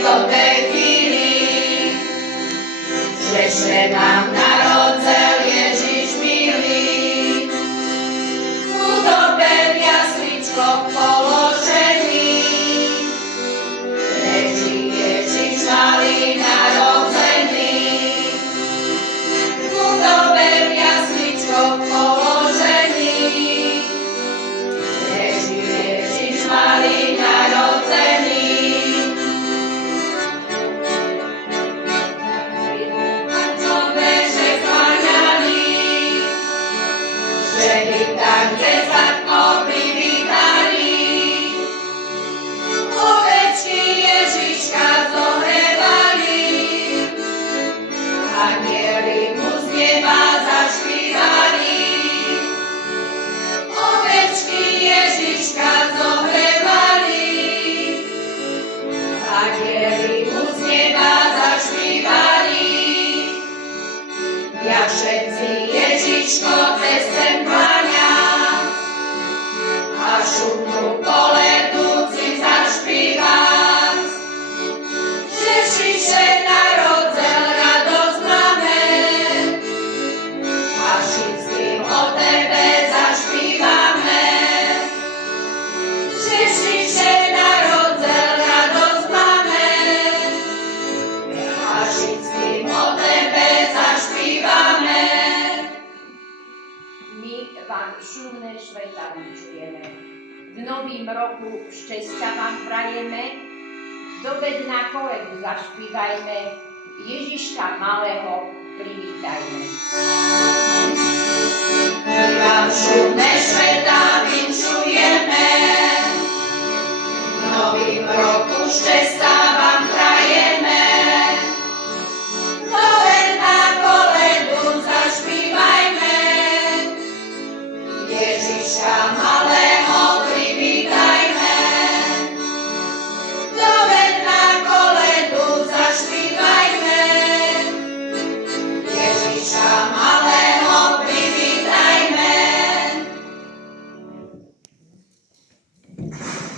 do tej chvíli, že sa nám narodil Ježiš milý. V chudobe v jasličkoch položený, leží Ježiš malý narodený. V chudobe v jasličkoch položený, leží Ježiš malý narodený. Tam decatko privítali, ovečky Ježiška zohrevali, anjeli mu z neba zašpívali. Ovečky Ježiška zohrevali, anjeli mu z neba zašpívali. Ja všetci Ježiško pesem kláňa, a šupnú koledúci zašpívať. Ježiše narodzel, radosť máme, a všetkým o tebe zašpívame. Ježiše narodzel, radosť máme, a všetkým o tebe zašpívame. My vám šumné švetá vyčujeme. V novým roku šťastia vám prajeme, doved na koledu zašpívajme, Ježiška malého privítajme. My vám šumné